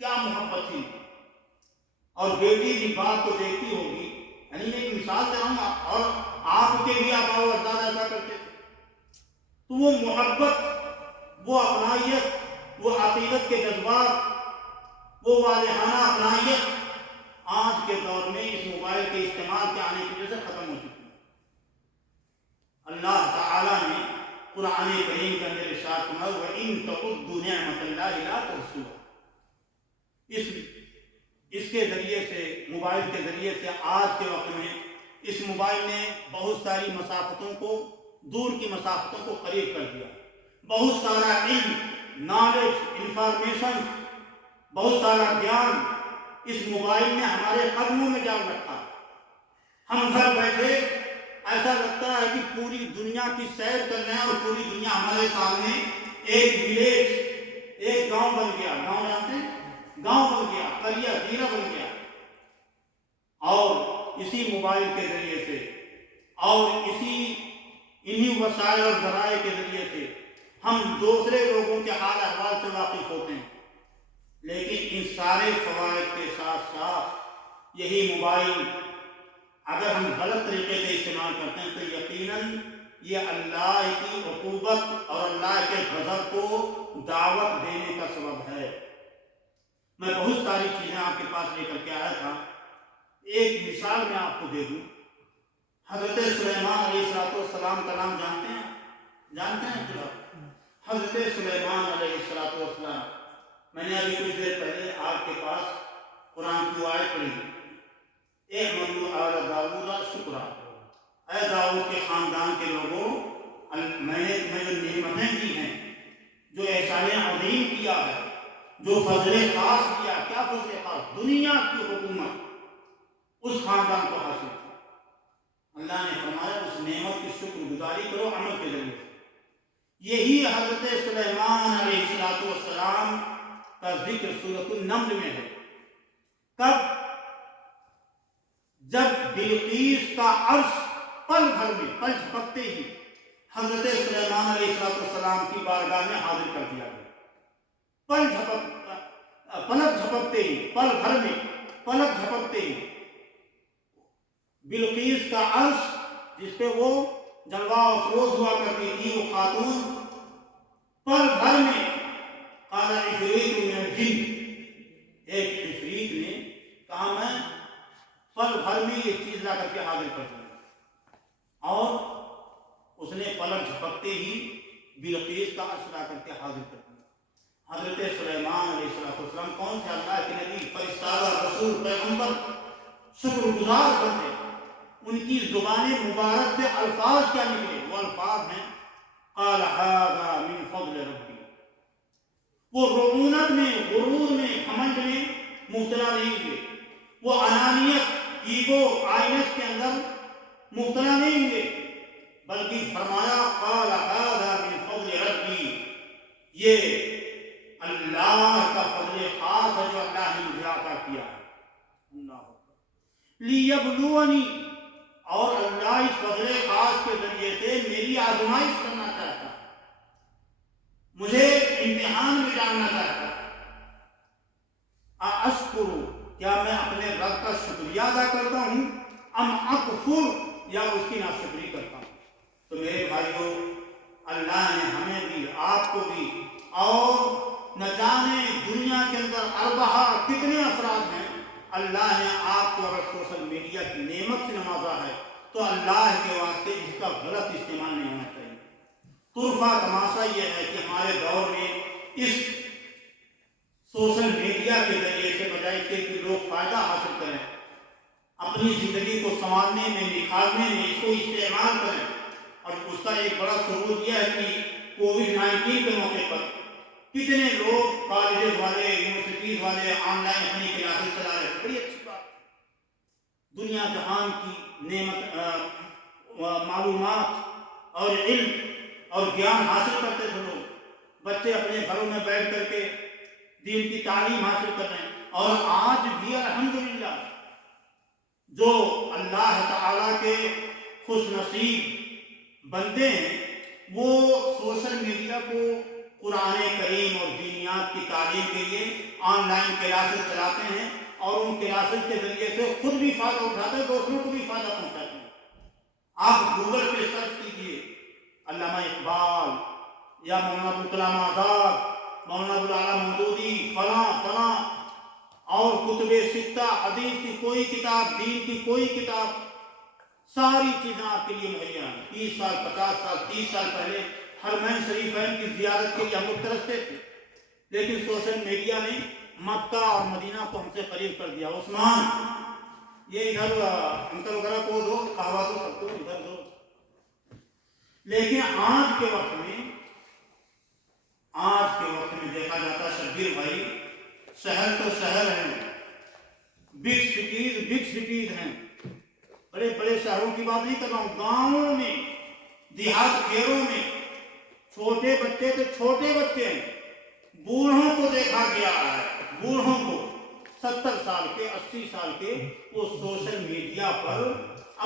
کیا محبت تھی، اور بیٹی بھی باپ کو دیکھتی ہوگی، یعنی میں ایک مثال دے رہا ہوں، اور آپ کے بھی آباء و اجداد ایسا کرتے تھے۔ تو وہ محبت، وہ اپنائیت، وہ عقیدت کے جذبات، وہ والہانہ اپنائیت آج کے دور میں اس موبائل کے استعمال کے آنے کی وجہ سے ختم ہو چکی ہے۔ اللہ تعالیٰ نے قرآن کریم کے اندر ارشاد فرمایا وَإِن تَعُدُّوا نِعْمَتَ اللَّهِ لَا تُحْصُوهَا۔ اس کے ذریعے سے، موبائل کے ذریعے سے آج کے وقت میں اس موبائل نے بہت ساری مسافتوں کو، دور کی مسافتوں کو قریب کر دیا۔ بہت سارا علم، نالج، انفارمیشن، بہت سارا گیان اس موبائل نے ہمارے قدموں میں ڈال رکھا۔ ہم گھر بیٹھے ایسا لگتا ہے کہ پوری دنیا کی سیر کر رہے ہیں، اور پوری دنیا ہمارے سامنے ایک ولیج، ایک گاؤں بن گیا۔ گاؤں جانتے ہیں؟ گاؤں بن گیا، قریہ، ضلع بن گیا۔ اور اسی موبائل کے ذریعے سے اور انہی وسائل اور ذرائع کے ذریعے سے ہم دوسرے لوگوں کے حال احوال سے واقف ہوتے ہیں۔ لیکن ان سارے فوائد کے ساتھ ساتھ یہی موبائل اگر ہم غلط طریقے سے استعمال کرتے ہیں تو یقیناً یہ اللہ کی عقوبت اور اللہ کے غضب کو دعوت دینے کا سبب ہے۔ میں بہت ساری چیزیں آپ کے پاس لے کر کے آیا تھا، ایک مثال میں آپ کو دے دوں۔ حضرت سلیمان علیہ السلام کا نام جانتے ہیں؟ حضرت سلیمان علیہ السلام، میں نے ابھی کچھ دیر پہلے آپ کے پاس قرآن کی آیت پڑھی اعملوا آل داؤد شکرا، اے داؤد کے خاندان کے لوگوں، میں نے تمہیں جو نعمتیں دی ہیں، جو احسان عظیم کیا ہے، جو فضل خاص کیا، کیا فضل خاص؟ دنیا کی حکومت اس خاندان کو حاصل کی۔ اللہ نے فرمایا اس نعمت کی شکر گزاری کرو عمل کے ذریعے۔ یہی حضرت سلیمان علیہ السلام کا ذکر سورۃ النمل میں ہے۔ کب؟ جب بلقیس کا عرش پل بھر میں، پل جھپکتے ہی حضرت سلیمان علیہ السلام کی بارگاہ میں حاضر کر دیا گیا۔ پلک جھپکتے ہی، پل بھر میں پلک جھپکتے ہی بلقیس کا عرش جس پہ وہ جلوہ افروز ہوا کرتی تھی، وہ خاتون، پل بھر میں قال عفریت من الجن، ایک عفریت نے کہا میں پل بھر میں یہ چیز لا کر کے حاضر کر دوں، اور اس نے پلک جھپکتے ہی بلقیس کا عرش لا کر کے حاضر کر دیا۔ حضرت سلیمان علیہ السلام کون تھے؟ اللہ کے نبی، فرشتہ، رسول، پیغمبر، شکر گزار بندے۔ ان کی زبان مبارک سے الفاظ کیا نکلے؟ وہ الفاظ ہیں قال هذا من فضل ربی۔ وہ رعونت میں، غرور میں، گھمنڈ میں مبتلا نہیں ہوئے، وہ انانیت، ایگو، آئینس کے اندر مبتلا نہیں ہوئے، بلکہ فرمایا قال هذا من فضل ربی، یہ اللہ کا فضل خاص ہے جو اللہ نے مجھے عطا کیا ہے۔ اللہ لیبلونی، اور اللہ اس فضل خاص کے ذریعے سے میری آزمائش کرنا چاہتا ہے، مجھے امتحان میں ڈالنا چاہتا ہے۔ اشکر، کیا میں اپنے رب کا شکریہ ادا کرتا ہوں، ام اکفر، یا اس کی ناشکری کرتا ہوں؟ تو میرے بھائیوں، اللہ نے ہمیں بھی، آپ کو بھی، اور نہ جانے دنیا کے اندر اربعہ کتنے افراد ہیں، اللہ نے آپ کو اگر سوشل میڈیا کی نعمت سے نوازا ہے تو اللہ کے واسطے اس کا غلط استعمال نہیں ہونا چاہیے۔ طرفہ تماشا یہ ہے کہ ہمارے دور میں اس سوشل میڈیا کے ذریعے سے بجائے کہ لوگ فائدہ حاصل کریں، اپنی زندگی کو سنوارنے میں، نکھارنے میں اس کو استعمال کریں۔ اور اس کا ایک بڑا ثبوت یہ ہے کہ کووڈ-19 کے موقع پر کتنے لوگ، کالجز والے، یونیورسٹیز والے آن لائن اپنی کلاسز چلا رہے ہیں۔ بڑی اچھی بات، دنیا جہان کی نعمت، معلومات اور علم اور گیان حاصل کرتے تھے لوگ، بچے اپنے گھروں میں بیٹھ کر کے دین کی تعلیم حاصل کر رہے ہیں۔ اور آج بھی الحمدللہ جو اللہ تعالیٰ کے خوش نصیب بندے ہیں، وہ سوشل میڈیا کو قرآن کریم اور دینیات کی تعلیم کے لیے آن لائن کلاسز چلاتے ہیں، اور ان کلاسز کے ذریعے سے خود بھی فائدہ اٹھاتے ہیں، دوسروں کو بھی فائدہ پہنچاتے ہیں۔ آپ گوگل پہ سرچ کیجئے علامہ اقبال یا مولانا ابوالکلام آزاد، مولانا ابوالعلا مودودی، فلاں فلاں، اور کتب ستہ، حدیث کی کوئی کتاب، دین کی کوئی کتاب، ساری چیزیں آپ کے لیے مہیا ہیں۔ 30 سال، 50 سال، 30 سال پہلے حرمین شریفین کی زیارت کے لیے ہم لوگ ترستے تھے، لیکن سوشل میڈیا نے مکہ اور مدینہ کو ہم سے قریب کر دیا۔ عثمان، یہ ادھر انکل وغیرہ کو دو، قہوہ دو، سب کو ادھر دو۔ لیکن آج کے وقت میں دیکھا جاتا، شبیر بھائی، شہر تو شہر ہیں، بگ سٹیز ہیں، بڑے بڑے شہروں کی بات نہیں کر رہا ہوں، گاؤں میں، دیہات کھیروں میں چھوٹے بچے تو چھوٹے بچے ہیں، بوڑھوں کو دیکھا گیا ہے، بوڑھوں کو 70 سال کے، 80 سال کے، وہ سوشل میڈیا پر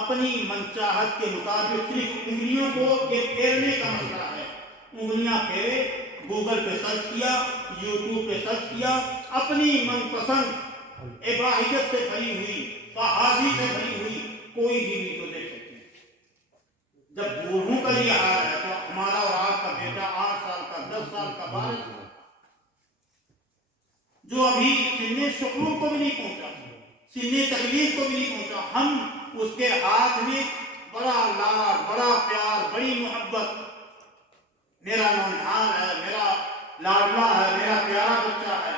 اپنی منچاہت کے مطابق صرف انگلیوں کو پھیرنے کا مسئلہ ہے، انگلیاں پھیرے، گوگل پہ سرچ کیا، یوٹیوب پہ سرچ کیا، اپنی من پسند اباحیت سے بھری ہوئی، فحاشی سے بھری ہوئی کوئی بھی ویڈیو دیکھ سکتے ہیں۔ جب بوڑھوں کا یہ حال ہے تو ہمارا اور آپ کا بیٹا 8 سال کا، 10 سال کا، 12 سال، جو ابھی سن شعور کو بھی نہیں پہنچا، سن تکلیف کو بھی نہیں پہنچا، ہم اس کے ہاتھ میں بڑا لاڈ، بڑا پیار، بڑی محبت، میرا نونہار ہے، میرا لاڈلا ہے، میرا پیارا بچہ ہے،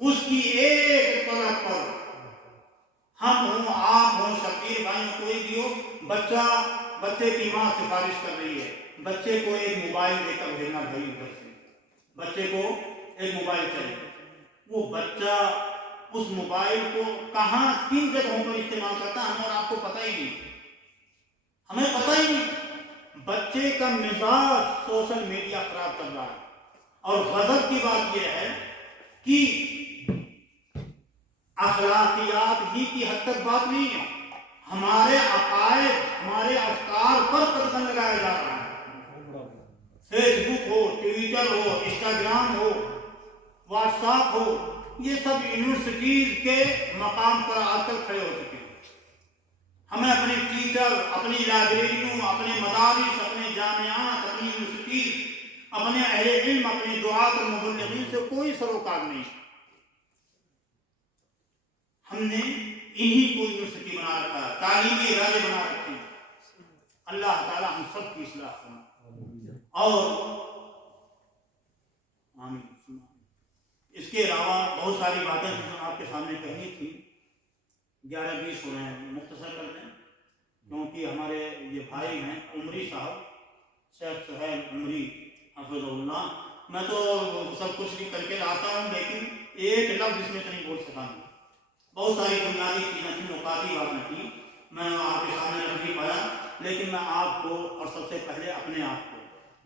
اس کی ایک طرف پر ہم بچے کی ماں سفارش کر رہی ہے بچے کو ایک موبائل دے کر بھیجنا، بھائی ادھر سے بچے کو ایک موبائل چاہیے، وہ بچہ اس موبائل کو کہاں کن جگہوں پر استعمال کرتا ہے ہمیں اور آپ کو پتہ ہی نہیں، ہمیں پتہ ہی نہیں۔ بچے کا مزاج سوشل میڈیا خراب کر رہا ہے، اور غضب کی بات یہ ہے کہ اخلاقیات ہی کی حد تک بات نہیں ہے، ہمارے عقائد، ہمارے افکار پر قدغن لگایا جا رہا ہے۔ فیس بک ہو، ٹویٹر ہو، انسٹاگرام ہو، واٹس ایپ ہو، یہ سب یونیورسٹیز کے مقام پر آج کل کھڑے ہو چکے ہیں۔ ہمیں اپنے ٹیچر، اپنی لائبریریوں، اپنے مدارس، اپنے جامعات، اپنی یونیورسٹیز، اپنے اہل علم، اپنے دعات اور مبلغین سے کوئی سروکار نہیں۔ ہم نے انہی کو یونیورسٹی بنا رکھا ہے، تعلیمی ادارے بنا رکھے ہیں۔ اللہ تعالی ہم سب کی اصلاح فرمائے۔ اور آمین۔ اس کے علاوہ بہت ساری باتیں جو آپ کے سامنے کہنی تھی، 11-20 ہو رہے ہیں، مختصر کرتے ہیں کیونکہ ہمارے یہ بھائی ہیں عمری صاحب، شیخ سہیل عمری حفظ اللہ، میں تو سب کچھ بھی کر کے لاتا ہوں لیکن ایک لفظ اس میں سے نہیں بول سکا ہوں، بہت ساری بنیادی چیزیں تھیں، نکاتی باتیں تھیں، میں آپ کے سامنے رکھ نہیں پایا، لیکن میں آپ کو اور سب سے پہلے اپنے آپ کو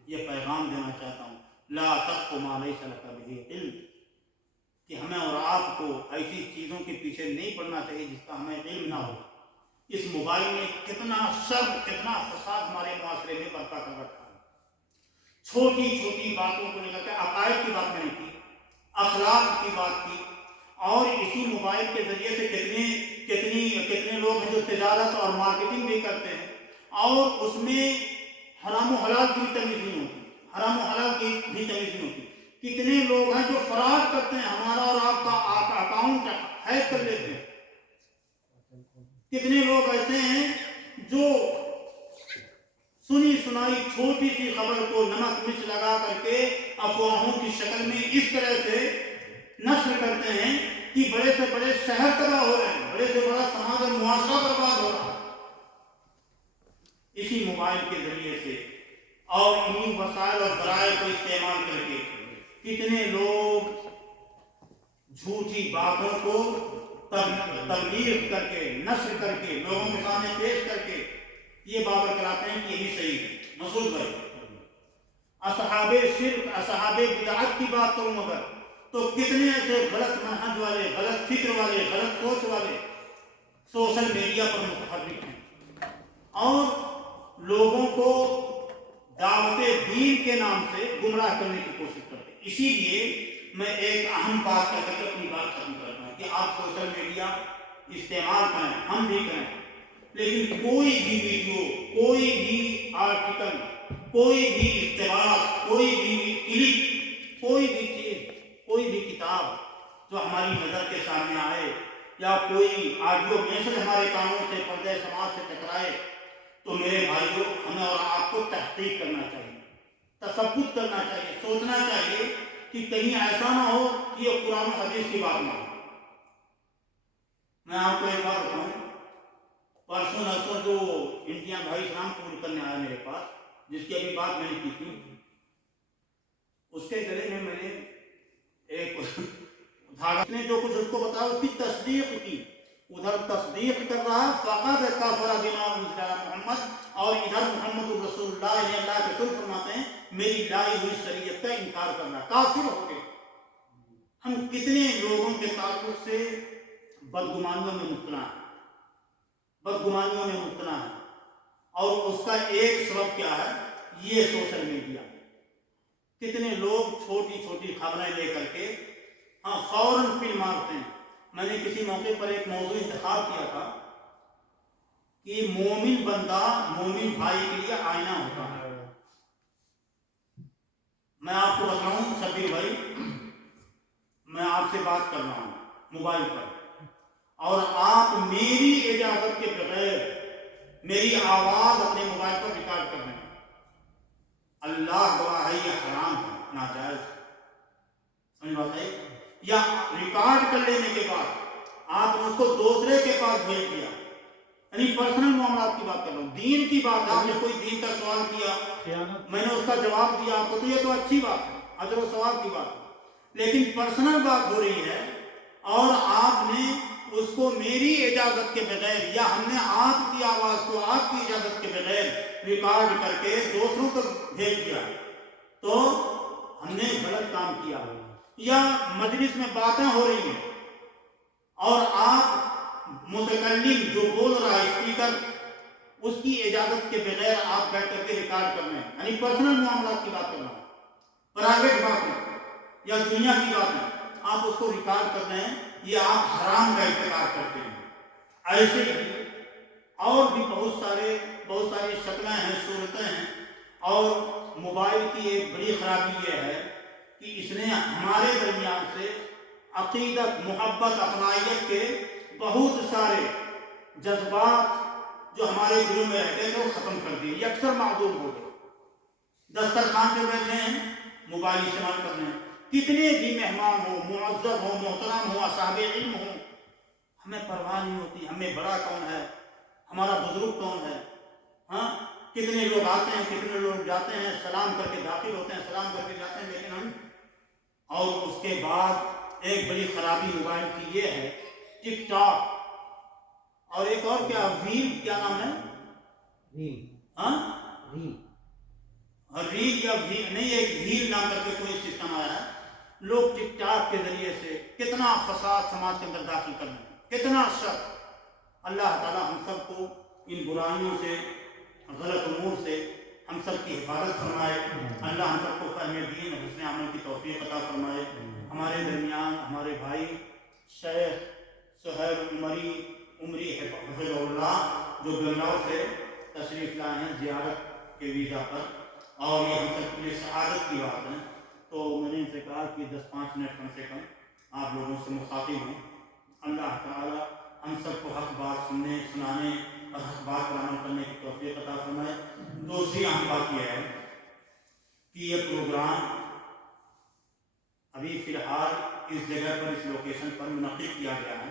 یہ پیغام دینا چاہتا ہوں، لا تقف ما لیس لک بہ علم، کہ ہمیں اور آپ کو ایسی چیزوں کے پیچھے نہیں پڑنا چاہیے جس کا ہمیں علم نہ ہو۔ اس موبائل نے کتنا شر، کتنا فساد ہمارے معاشرے میں برپا کر رکھا ہے، چھوٹی چھوٹی باتوں کو لے کر کے عقائد کی بات میں نے کی، اخلاق کی بات کی، اور اسی موبائل کے ذریعے سے کتنے لوگ ہیں جو تجارت اور مارکیٹنگ بھی کرتے ہیں، اور اس میں حرام و حلال کی بھی تمیز نہیں ہوتی، حرام و حلال کی بھی تمیز نہیں ہوتی۔ کتنے لوگ ہیں جو فراڈ کرتے ہیں، ہمارا اور آپ کا اکاؤنٹ ہیک کر لیتے ہیں، کتنے لوگ ایسے ہیں جو سنی سنائی چھوٹی سی خبر کو نمک مرچ لگا کر کے افواہوں کی شکل میں اس طرح سے نشر کرتے ہیں کہ بڑے سے بڑے شہر تباہ ہو رہے ہیں، بڑے سے بڑا سماج اور معاشرہ برباد ہو رہا ہے اسی موبائل کے ذریعے سے، اور انہی وسائل اور ذرائع کو استعمال کر کے کتنے لوگ جھوٹی باتوں کو تبلیغ کر کے، نشر کر کے، لوگوں کے سامنے پیش کر کے یہ باور کراتے ہیں کہ یہی صحیح ہے۔ مسعود بھائی، اصحاب شرک، اصحاب بدعت کی بات کروں اگر تو کتنے ایسے غلط منہج والے، غلط فکر والے، غلط سوچ والے سوشل میڈیا پر متحرک ہیں اور لوگوں کو دعوت دین کے نام سے گمراہ کرنے کی کوشش کرتے ہیں۔ اسی لیے میں ایک اہم بات کر کے اپنی بات ختم کرتا ہوں کہ آپ سوشل میڈیا استعمال کریں، ہم بھی کریں، لیکن کوئی بھی ویڈیو، کوئی بھی آرٹیکل، کوئی بھی اقتباس، کوئی بھی کلپ، کوئی بھی چیز، کوئی بھی کتاب جو ہماری نظر کے سامنے آئے یا کوئی آڈیو میسج ہمارے کانوں سے، پردہ سماج سے ٹکرائے تو میرے بھائیوں ہمیں اور آپ کو تحقیق کرنا چاہیے، تثبت کرنا چاہیے، سوچنا چاہیے کہ کہیں ایسا نہ ہو کہ یہ قرآن و حدیث کی بات نہ ہو۔ میں آپ کو ایک بات بتاؤں، پرسوں نرسوں جو انڈیا بھائی اسلام قبول کرنے آیا میرے پاس، جس کی ابھی بات میں نے کی تھی، اس کے گلے میں نے ایک دھاگا، نے جو کچھ اس کو بتایا اس کی تصدیق کی، ادھر تصدیق کر رہا فقط کفر بما انزل علی محمد، اور ادھر محمد رسول اللہ یعنی اللہ کے رسول فرماتے ہیں میری لائی ہوئی شریعت کا انکار کرنا، کافر ہو گئے۔ ہم کتنے لوگوں کے تعلق سے بدگمانیوں میں مبتلا ہیں، بدگمانیوں میں مبتلا ہیں، اور اس کا ایک سبب کیا ہے؟ یہ سوشل میڈیا۔ کتنے لوگ چھوٹی چھوٹی خبریں لے کر کے فوراً پن مارتے ہیں۔ میں نے کسی موقع پر ایک موضوع انتخاب کیا تھا کہ مومن بندہ مومن بھائی کے لیے آئینہ ہوتا ہے۔ میں آپ کو بتاؤں شبیر بھائی، میں آپ سے بات کر رہا ہوں موبائل پر، اور آپ میری اجازت کے بغیر میری آواز اپنے موبائل پر ریکارڈ کر رہے ہیں، اللہ گواہ ہے یہ حرام ہے، ناجائز ہے، سمجھ بات ہے؟ یا ریکارڈ کر لینے کے بعد آپ نے اس کو دوسرے کے پاس بھیج دیا یعنی پرسنل معاملات کی بات کر رہا ہوں. دین کی بات ہے، آپ نے کوئی دین کا سوال کیا، میں نے اس کا جواب دیا آپ کو، تو یہ تو اچھی بات ہے، اجر و ثواب کی بات ہے. لیکن پرسنل بات ہو رہی ہے اور آپ نے اس کو میری اجازت کے بغیر یا ہم نے آپ کی آواز کو آپ کی اجازت کے بغیر ریکارڈ کر کے دوسروں کو بھیج دیا، تو ہم نے غلط کام کیا. یا مجلس میں باتیں ہو رہی ہیں اور آپ متکلم جو بول رہا ہے اسپیکر، اس کی اجازت کے بغیر آپ بیٹھ کر کے ریکارڈ کر رہے ہیں، یعنی پرسنل معاملات کی بات کر رہا ہوں، پرائیویٹ بات ہے یا دنیا کی بات ہے، آپ اس کو ریکارڈ کر رہے ہیں، یہ آپ حرام کا ارتکاب کرتے ہیں. ایسے ہی اور بھی بہت ساری شکلیں ہیں، صورتیں ہیں. اور موبائل کی ایک بڑی خرابی یہ ہے کہ اس نے ہمارے درمیان سے عقیدت، محبت، اپنائیت کے بہت سارے جذبات جو ہمارے دلوں میں رہتے ہیں وہ ختم کر دیے، یکسر معدوم ہو گئے. دسترخوان پہ بیٹھے ہیں، موبائل استعمال کر رہے ہیں. کتنے بھی مہمان ہوں، معزز ہوں، محترم ہوں، اصحاب علم ہوں، ہمیں پرواہ نہیں ہوتی ہمیں بڑا کون ہے، ہمارا بزرگ کون ہے. ہاں، کتنے لوگ آتے ہیں، کتنے لوگ جاتے ہیں، سلام کر کے داخل ہوتے ہیں، سلام کر کے جاتے ہیں، لیکن ہم. اور اس کے بعد ایک بڑی خرابی موبائل کی یہ ہے ٹک ٹاک، اور ایک اور کیا ریل، کیا نام ہے، ریل یا نہیں، ایک ریل نام کر کے کوئی سسٹم آیا ہے. لوگ ٹک ٹاک کے ذریعے سے کتنا فساد سماج کے اندر داخل کر رہے ہیں، کتنا شر. اللہ تعالی ہم سب کو ان برائیوں سے، غلط امور سے ہم سب کی حفاظت فرمائے. اللہ ہم سب کو فہم دین، حسن عمل کی توفیق عطا فرمائے. ہمارے درمیان ہمارے بھائی شیخ سہیل عمری حفظہ اللہ جو بنگلور سے تشریف لائے ہیں زیارت کے ویزا پر، اور یہ ہم سب کے لیے سعادت کی بات ہے. تو میں نے ان سے کہا کہ 10-5 منٹ کم سے کم آپ لوگوں سے مخاطب ہوں. اللہ تعالی ہم سب کو حق بات سننے، سنانے اور حق بات پر عمل کرنے کی توفیق عطا فرمائے. دوسری اہم بات یہ ہے کہ یہ پروگرام ابھی فی الحال اس جگہ پر، اس لوکیشن پر منعقد کیا گیا ہے.